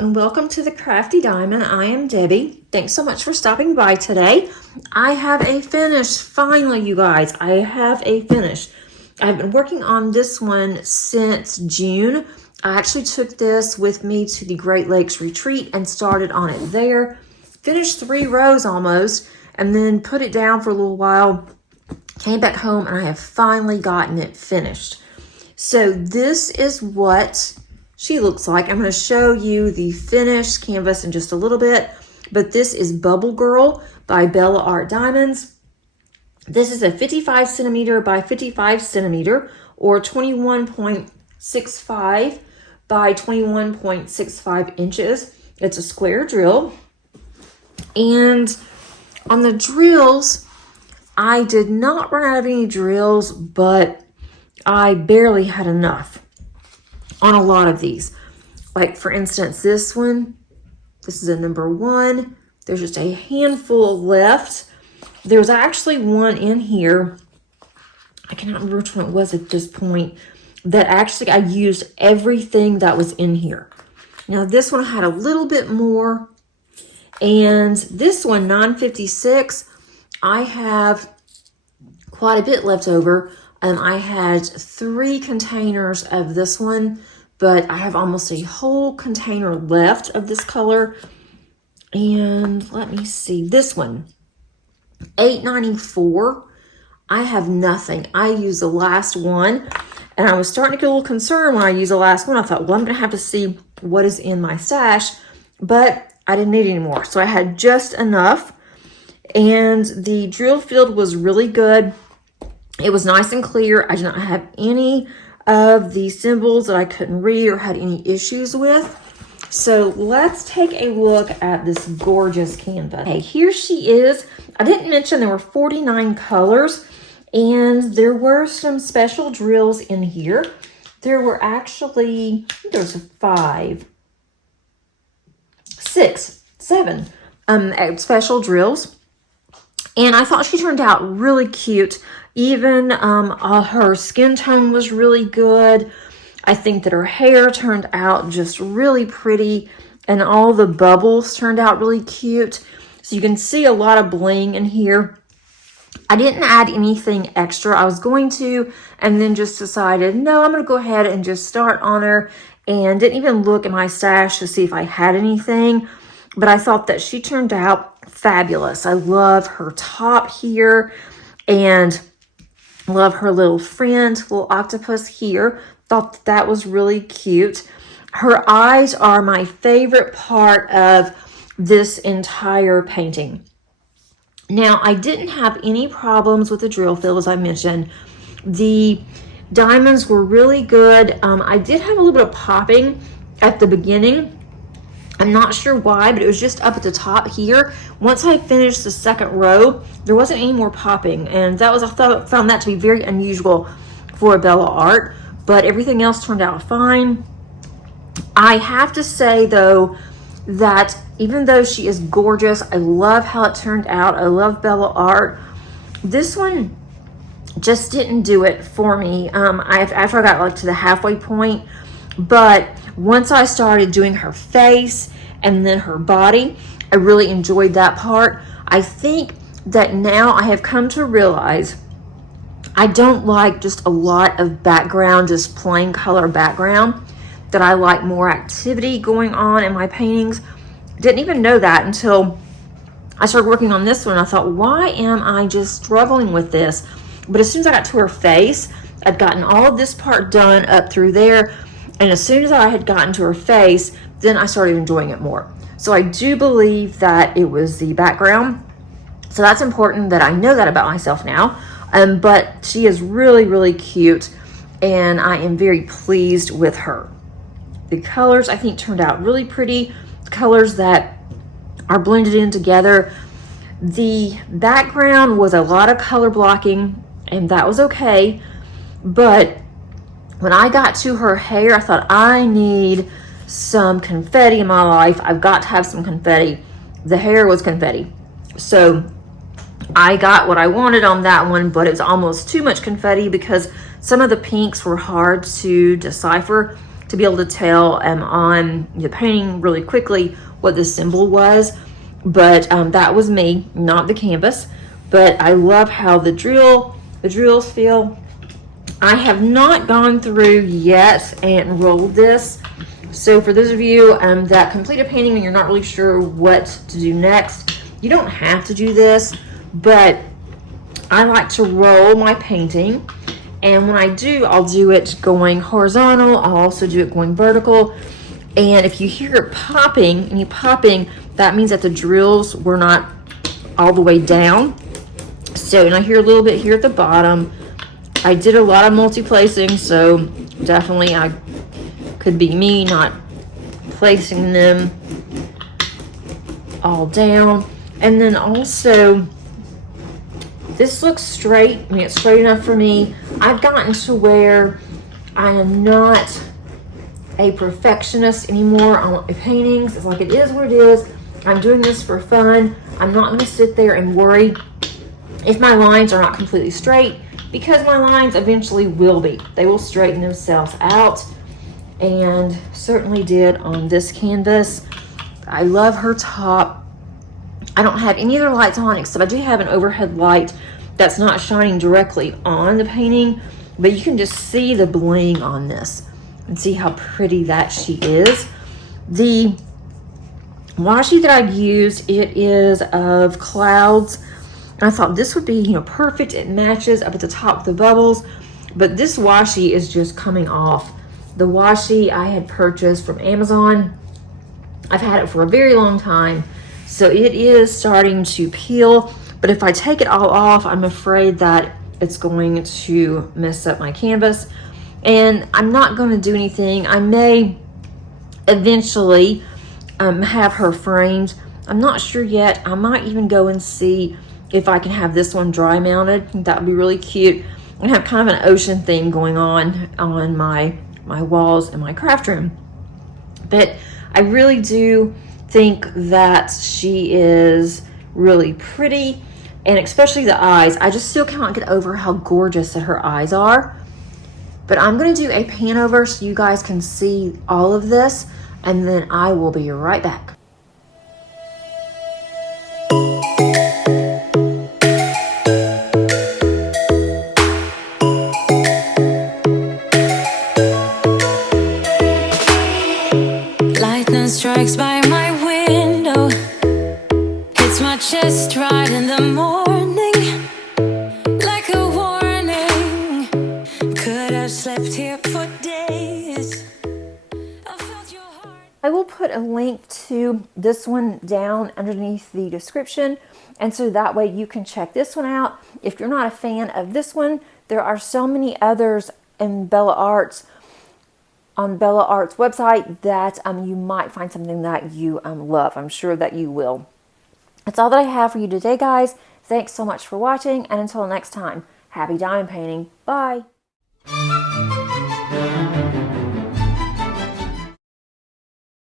and welcome to the Crafty Diamond. I am Debbie. Thanks so much for stopping by today. I have a finish. Finally, you guys, I have a finish. I've been working on this one since June. I actually took this with me to the Great Lakes retreat and started on it there. Finished 3 rows almost and then put it down for a little while. Came back home and I have finally gotten it finished. So this is what she looks like. I'm going to show you the finished canvas in just a little bit, but this is Bubble Girl by Bella Art Diamonds. This is a 55 centimeter by 55 centimeter or 21.65 by 21.65 inches. It's a square drill. And on the drills, I did not run out of any drills, but I barely had enough on a lot of these. Like for instance, this one, this is a number 1. There's just a handful left. There's actually one in here, I cannot remember which one it was at this point, that actually I used everything that was in here. Now this one had a little bit more, and this one, 956, I have quite a bit left over. I had 3 containers of this one, but I have almost a whole container left of this color. And let me see, this one, 894. I have nothing. I used the last one, and I was starting to get a little concerned when I used the last one. I thought, well, I'm going to have to see what is in my stash, but I didn't need any more. So I had just enough, and the drill field was really good. It was nice and clear. I did not have any of the symbols that I couldn't read or had any issues with. So let's take a look at this gorgeous canvas. Okay, here she is. I didn't mention there were 49 colors, and there were some special drills in here. There were actually, I think there was 5, 6, 7 special drills. And I thought she turned out really cute. Even her skin tone was really good. I think that her hair turned out just really pretty, and all the bubbles turned out really cute. So you can see a lot of bling in here. I didn't add anything extra. I was going to, and then just decided, no, I'm going to go ahead and just start on her, and didn't even look at my stash to see if I had anything. But I thought that she turned out fabulous. I love her top here, and love her little friend, little octopus here. Thought that was really cute. Her eyes are my favorite part of this entire painting. Now, I didn't have any problems with the drill field, as I mentioned. The diamonds were really good. I did have a little bit of popping at the beginning. I'm not sure why, but it was just up at the top here. Once I finished the second row, there wasn't any more popping, and that was, I found that to be very unusual for a Bella Art, but everything else turned out fine. I have to say though that even though she is gorgeous, I love how it turned out. I love Bella Art. This one just didn't do it for me. After I got like to the halfway point, but once I started doing her face and then her body, I really enjoyed that part. I think that now I have come to realize I don't like just a lot of background, just plain color background, that I like more activity going on in my paintings. Didn't even know that until I started working on this one. I thought, why am I just struggling with this? But as soon as I got to her face, I'd gotten all of this part done up through there. And as soon as I had gotten to her face, then I started enjoying it more. So I do believe that it was the background. So that's important that I know that about myself now. But she is really, really cute, and I am very pleased with her. The colors, I think, turned out really pretty. Colors that are blended in together. The background was a lot of color blocking, and that was okay. But when I got to her hair, I thought, I need some confetti in my life. I've got to have some confetti. The hair was confetti. So I got what I wanted on that one, but it was almost too much confetti because some of the pinks were hard to decipher to be able to tell on the painting really quickly what the symbol was. But that was me, not the canvas. But I love how the drills feel. I have not gone through yet and rolled this. So for those of you that complete a painting and you're not really sure what to do next, you don't have to do this, but I like to roll my painting. And when I do, I'll do it going horizontal. I'll also do it going vertical. And if you hear it popping, any popping, that means that the drills were not all the way down. So, and I hear a little bit here at the bottom. I did a lot of multi-placing, so definitely I could be me not placing them all down. And then also, this looks straight. I mean, it's straight enough for me. I've gotten to where I am not a perfectionist anymore on my paintings. It's like, it is what it is. I'm doing this for fun. I'm not going to sit there and worry if my lines are not completely straight, because my lines eventually will be. They will straighten themselves out, and certainly did on this canvas. I love her top. I don't have any other lights on, except I do have an overhead light that's not shining directly on the painting, but you can just see the bling on this and see how pretty that she is. The washi that I used, it is of clouds. And I thought this would be, you know, perfect. It matches up at the top of the bubbles, but this washi is just coming off. The washi I had purchased from Amazon. I've had it for a very long time, so it is starting to peel. But if I take it all off, I'm afraid that it's going to mess up my canvas. And I'm not going to do anything. I may eventually have her framed. I'm not sure yet. I might even go and see if I can have this one dry mounted. That would be really cute. And have kind of an ocean theme going on my walls in my craft room. But I really do think that she is really pretty, and especially the eyes. I just still cannot get over how gorgeous that her eyes are. But I'm going to do a pan over so you guys can see all of this, and then I will be right back. Lightning strikes by my window, hits my chest right in the morning, like a warning. Could have slept here for days. I felt your heart. I will put a link to this one down underneath the description, and so that way you can check this one out. If you're not a fan of this one, there are so many others in Bella Arts, on Bella Arts website, that you might find something that you love. I'm sure that you will. That's all that I have for you today, guys. Thanks so much for watching, and until next time, happy diamond painting. Bye.